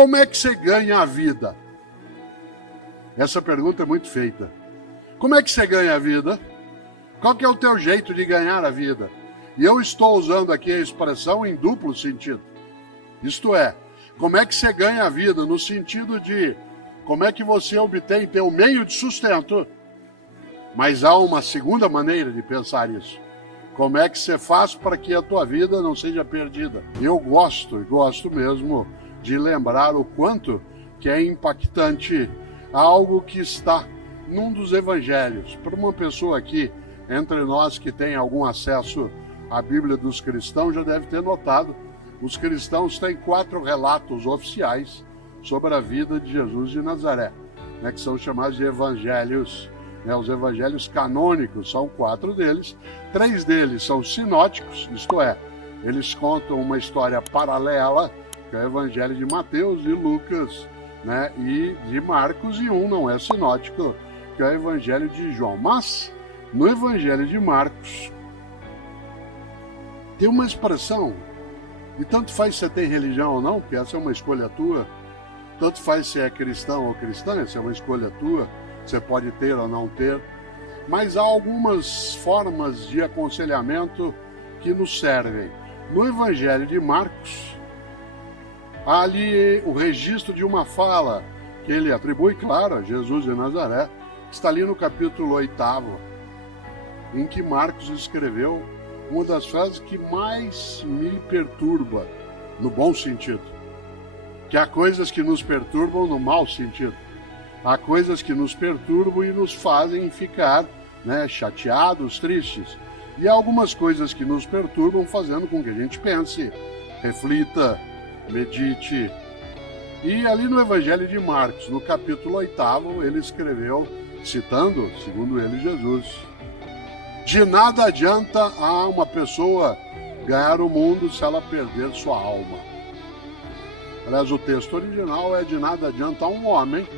Como é que você ganha a vida? Essa pergunta é muito feita. Como é que você ganha a vida? Qual que é o teu jeito de ganhar a vida? E eu estou usando aqui a expressão em duplo sentido. Isto é, como é que você ganha a vida no sentido de como é que você obtém teu meio de sustento. Mas há uma segunda maneira de pensar isso. Como é que você faz para que a tua vida não seja perdida? Eu gosto mesmo de lembrar o quanto que é impactante algo que está num dos evangelhos. Para uma pessoa aqui entre nós que tem algum acesso à Bíblia dos cristãos, já deve ter notado, os cristãos têm 4 relatos oficiais sobre a vida de Jesus de Nazaré, que são chamados de evangelhos. Os evangelhos canônicos são 4 deles, 3 deles são sinóticos, isto é, eles contam uma história paralela, que é o evangelho de Mateus, de Lucas, e de Marcos, e um não é sinótico, que é o evangelho de João. Mas, no evangelho de Marcos, tem uma expressão, e tanto faz se você tem religião ou não, porque essa é uma escolha tua, tanto faz se é cristão ou cristã, essa é uma escolha tua, você pode ter ou não ter, mas há algumas formas de aconselhamento que nos servem. No Evangelho de Marcos, há ali o registro de uma fala que ele atribui, claro, a Jesus de Nazaré, que está ali no capítulo 8º, em que Marcos escreveu uma das frases que mais me perturba, no bom sentido. Que há coisas que nos perturbam no mau sentido. Há coisas que nos perturbam e nos fazem ficar chateados, tristes. E há algumas coisas que nos perturbam fazendo com que a gente pense, reflita, medite. E ali no Evangelho de Marcos, no capítulo 8º, ele escreveu, citando, segundo ele, Jesus: de nada adianta a uma pessoa ganhar o mundo se ela perder sua alma. Aliás, o texto original é: de nada adianta a um homem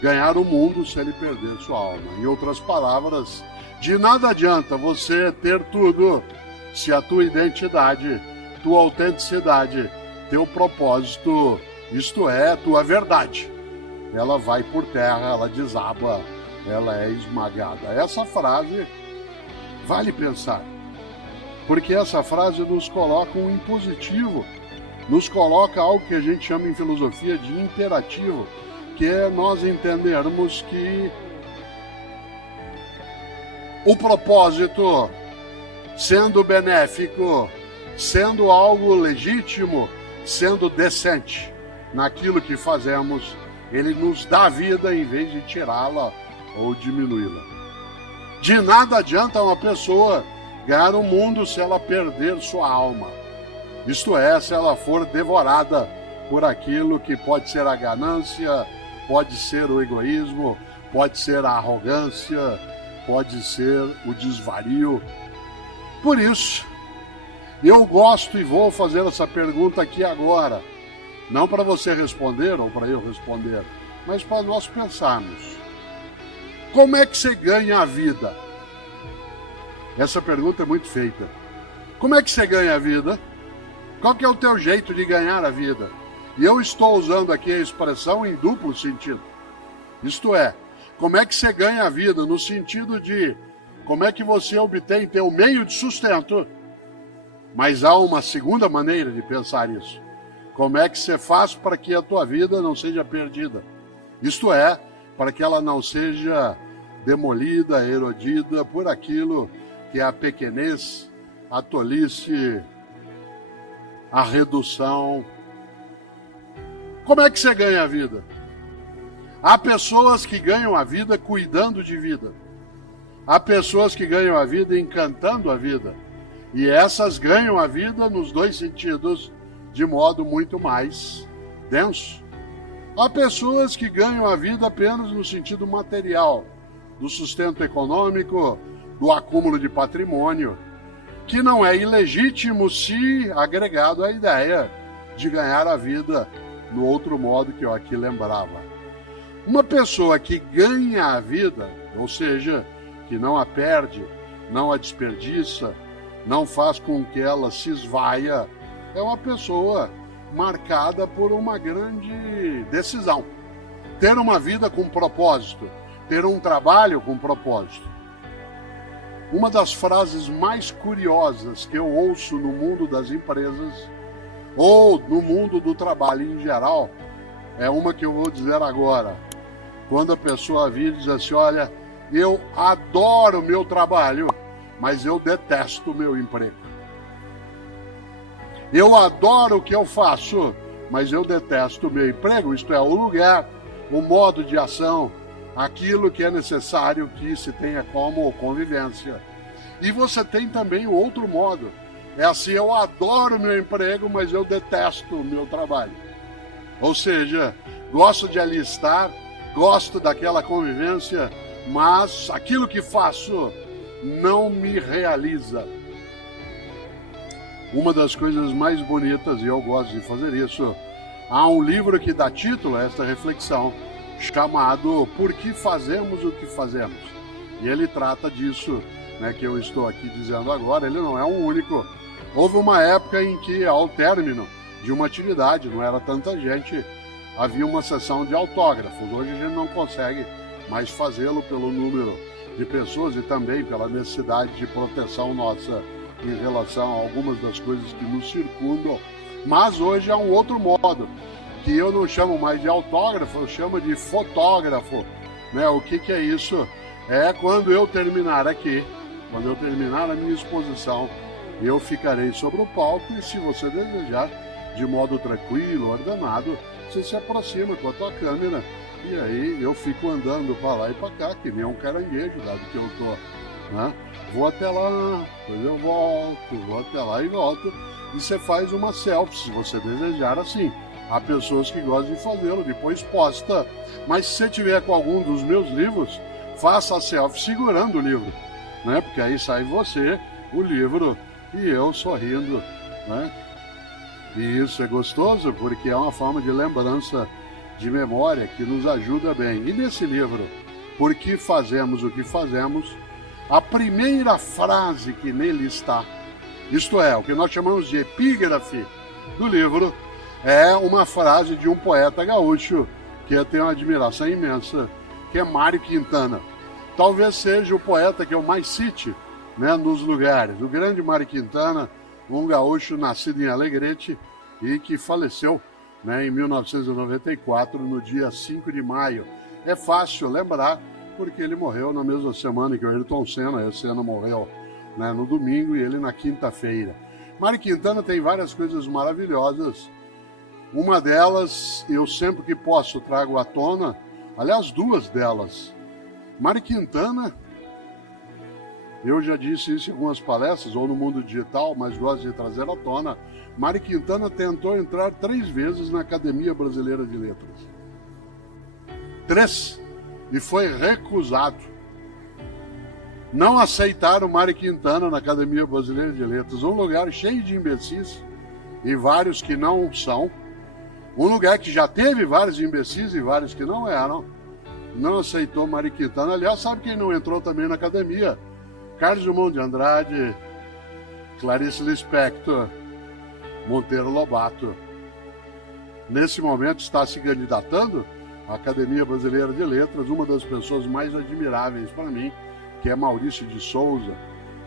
ganhar o mundo se ele perder sua alma. Em outras palavras, de nada adianta você ter tudo se a tua identidade, tua autenticidade, teu propósito, isto é, tua verdade, ela vai por terra, ela desaba, ela é esmagada. Essa frase vale pensar, porque essa frase nos coloca um impositivo, nos coloca algo que a gente chama em filosofia de imperativo, que é nós entendermos que o propósito, sendo benéfico, sendo algo legítimo, sendo decente naquilo que fazemos, ele nos dá vida em vez de tirá-la ou diminuí-la. De nada adianta uma pessoa ganhar o mundo se ela perder sua alma. Isto é, se ela for devorada por aquilo que pode ser a ganância, pode ser o egoísmo, pode ser a arrogância, pode ser o desvario. Por isso, eu gosto e vou fazer essa pergunta aqui agora, não para você responder ou para eu responder, mas para nós pensarmos. Como é que você ganha a vida? Essa pergunta é muito feita. Como é que você ganha a vida? Qual que é o teu jeito de ganhar a vida? E eu estou usando aqui a expressão em duplo sentido. Isto é, como é que você ganha a vida no sentido de como é que você obtém teu meio de sustento. Mas há uma segunda maneira de pensar isso. Como é que você faz para que a tua vida não seja perdida? Isto é, para que ela não seja demolida, erodida por aquilo que é a pequenez, a tolice, a redução. Como é que você ganha a vida? Há pessoas que ganham a vida cuidando de vida. Há pessoas que ganham a vida encantando a vida. E essas ganham a vida nos 2 sentidos, de modo muito mais denso. Há pessoas que ganham a vida apenas no sentido material, do sustento econômico, do acúmulo de patrimônio, que não é ilegítimo se agregado à ideia de ganhar a vida no outro modo que eu aqui lembrava. Uma pessoa que ganha a vida, ou seja, que não a perde, não a desperdiça, não faz com que ela se esvaia, é uma pessoa marcada por uma grande decisão. Ter uma vida com propósito, ter um trabalho com propósito. Uma das frases mais curiosas que eu ouço no mundo das empresas, ou no mundo do trabalho em geral, é uma que eu vou dizer agora. Quando a pessoa vira e diz assim, olha, eu adoro o meu trabalho, mas eu detesto o meu emprego. Eu adoro o que eu faço, mas eu detesto o meu emprego, isto é, o lugar, o modo de ação, aquilo que é necessário que se tenha como convivência. E você tem também o outro modo. É assim, eu adoro o meu emprego, mas eu detesto o meu trabalho. Ou seja, gosto de ali estar, gosto daquela convivência, mas aquilo que faço não me realiza. Uma das coisas mais bonitas, e eu gosto de fazer isso, há um livro que dá título a esta reflexão, chamado Por que Fazemos o que Fazemos? E ele trata disso, né, que eu estou aqui dizendo agora. Ele não é o único. Houve uma época em que, ao término de uma atividade, não era tanta gente, havia uma sessão de autógrafos. Hoje a gente não consegue mais fazê-lo pelo número de pessoas e também pela necessidade de proteção nossa em relação a algumas das coisas que nos circundam. Mas hoje há um outro modo, que eu não chamo mais de autógrafo, eu chamo de fotógrafo. Né? O que é isso? É quando eu terminar aqui, quando eu terminar a minha exposição, eu ficarei sobre o palco e, se você desejar, de modo tranquilo, ordenado, você se aproxima com a tua câmera e aí eu fico andando para lá e para cá, que nem um caranguejo, dado que eu tô, né? Vou até lá, depois eu volto, vou até lá e volto, e você faz uma selfie, se você desejar assim. Há pessoas que gostam de fazê-lo, depois posta. Mas se você tiver com algum dos meus livros, faça a selfie segurando o livro, né? Porque aí sai você, o livro e eu sorrindo, né? E isso é gostoso porque é uma forma de lembrança, de memória, que nos ajuda bem. E nesse livro, Por que Fazemos o que Fazemos, a primeira frase que nele está, isto é, o que nós chamamos de epígrafe do livro, é uma frase de um poeta gaúcho que eu tenho uma admiração imensa, que é Mário Quintana. Talvez seja o poeta que eu mais cite, né, nos lugares. O grande Mário Quintana, um gaúcho nascido em Alegrete e que faleceu, né, em 1994, no dia 5 de maio. É fácil lembrar, porque ele morreu na mesma semana que o Ayrton Senna. Esse ano morreu, né, no domingo e ele na quinta-feira. Mário Quintana tem várias coisas maravilhosas. Uma delas, eu sempre que posso trago à tona, aliás, duas delas. Mário Quintana, eu já disse isso em algumas palestras, ou no mundo digital, mas gosto de trazer à tona. Mário Quintana tentou entrar 3 vezes na Academia Brasileira de Letras. 3. E foi recusado. Não aceitaram Mário Quintana na Academia Brasileira de Letras. Um lugar cheio de imbecis, e vários que não são. Um lugar que já teve vários imbecis e vários que não eram. Não aceitou Mário Quintana. Aliás, sabe quem não entrou também na academia? Carlos Drummond de Andrade, Clarice Lispector, Monteiro Lobato. Nesse momento está se candidatando à Academia Brasileira de Letras uma das pessoas mais admiráveis para mim, que é Maurício de Souza,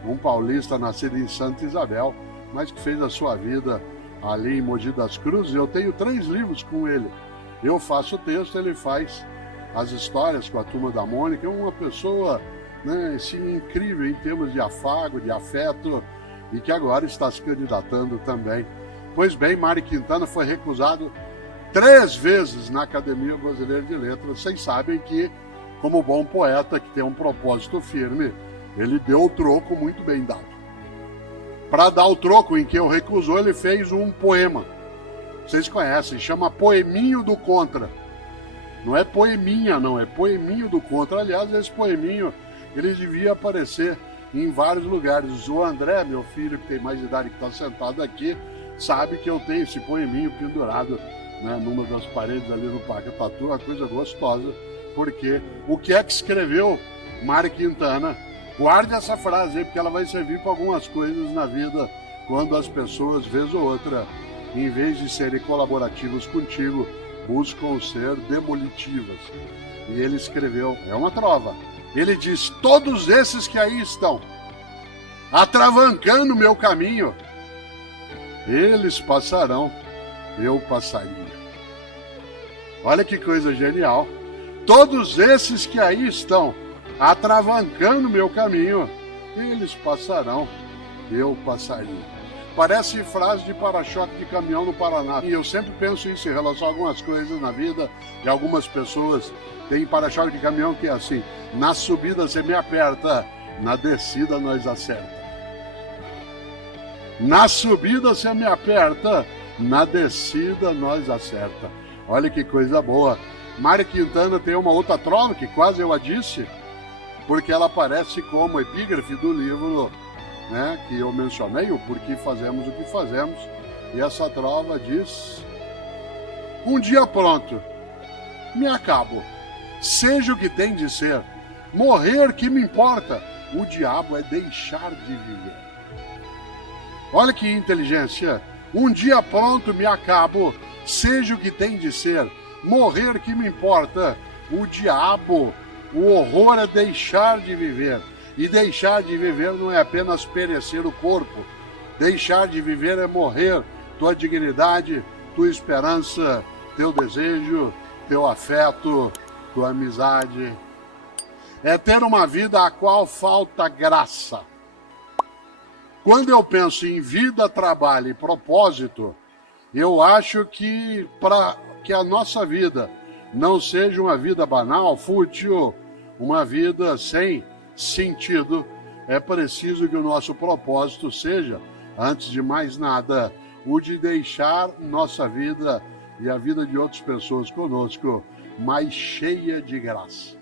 um paulista nascido em Santa Isabel, mas que fez a sua vida ali em Mogi das Cruzes. Eu tenho 3 livros com ele. Eu faço o texto, ele faz as histórias com a Turma da Mônica. É uma pessoa, né, assim, incrível em termos de afago, de afeto, e que agora está se candidatando também. Pois bem, Mário Quintana foi recusado 3 vezes na Academia Brasileira de Letras. Vocês sabem que, como bom poeta que tem um propósito firme, ele deu o troco muito bem dado. Para dar o troco em que eu recusou, ele fez um poema. Vocês conhecem, chama Poeminho do Contra. Não é poeminha, não, é Poeminho do Contra. Aliás, esse poeminho, ele devia aparecer em vários lugares. O André, meu filho, que tem mais idade, que está sentado aqui, sabe que eu tenho esse poeminho pendurado, né, numa das paredes ali no Parque Tatu, uma coisa gostosa, porque o que é que escreveu Mário Quintana? Guarde essa frase aí, porque ela vai servir para algumas coisas na vida, quando as pessoas, vez ou outra, em vez de serem colaborativos contigo, buscam ser demolitivas. E ele escreveu, é uma trova. Ele diz, todos esses que aí estão, atravancando o meu caminho, eles passarão, eu passaria. Olha que coisa genial. Todos esses que aí estão, atravancando o meu caminho, eles passarão, eu passaria. Parece frase de para-choque de caminhão no Paraná. E eu sempre penso isso em relação a algumas coisas na vida, e algumas pessoas têm para-choque de caminhão que é assim, na subida você me aperta, na descida nós acerta. Na subida você me aperta, na descida nós acerta. Olha que coisa boa. Mari Quintana tem uma outra trova que quase eu a disse, porque ela aparece como epígrafe do livro, né, que eu mencionei, o Porquê Fazemos o que Fazemos. E essa trova diz, um dia pronto, me acabo, seja o que tem de ser, morrer que me importa, o diabo é deixar de viver. Olha que inteligência, um dia pronto me acabo, seja o que tem de ser, morrer que me importa, o diabo, o horror é deixar de viver. E deixar de viver não é apenas perecer o corpo. Deixar de viver é morrer tua dignidade, tua esperança, teu desejo, teu afeto, tua amizade. É ter uma vida a qual falta graça. Quando eu penso em vida, trabalho e propósito, eu acho que para que a nossa vida não seja uma vida banal, fútil, uma vida sem sentido, é preciso que o nosso propósito seja, antes de mais nada, o de deixar nossa vida e a vida de outras pessoas conosco mais cheia de graça.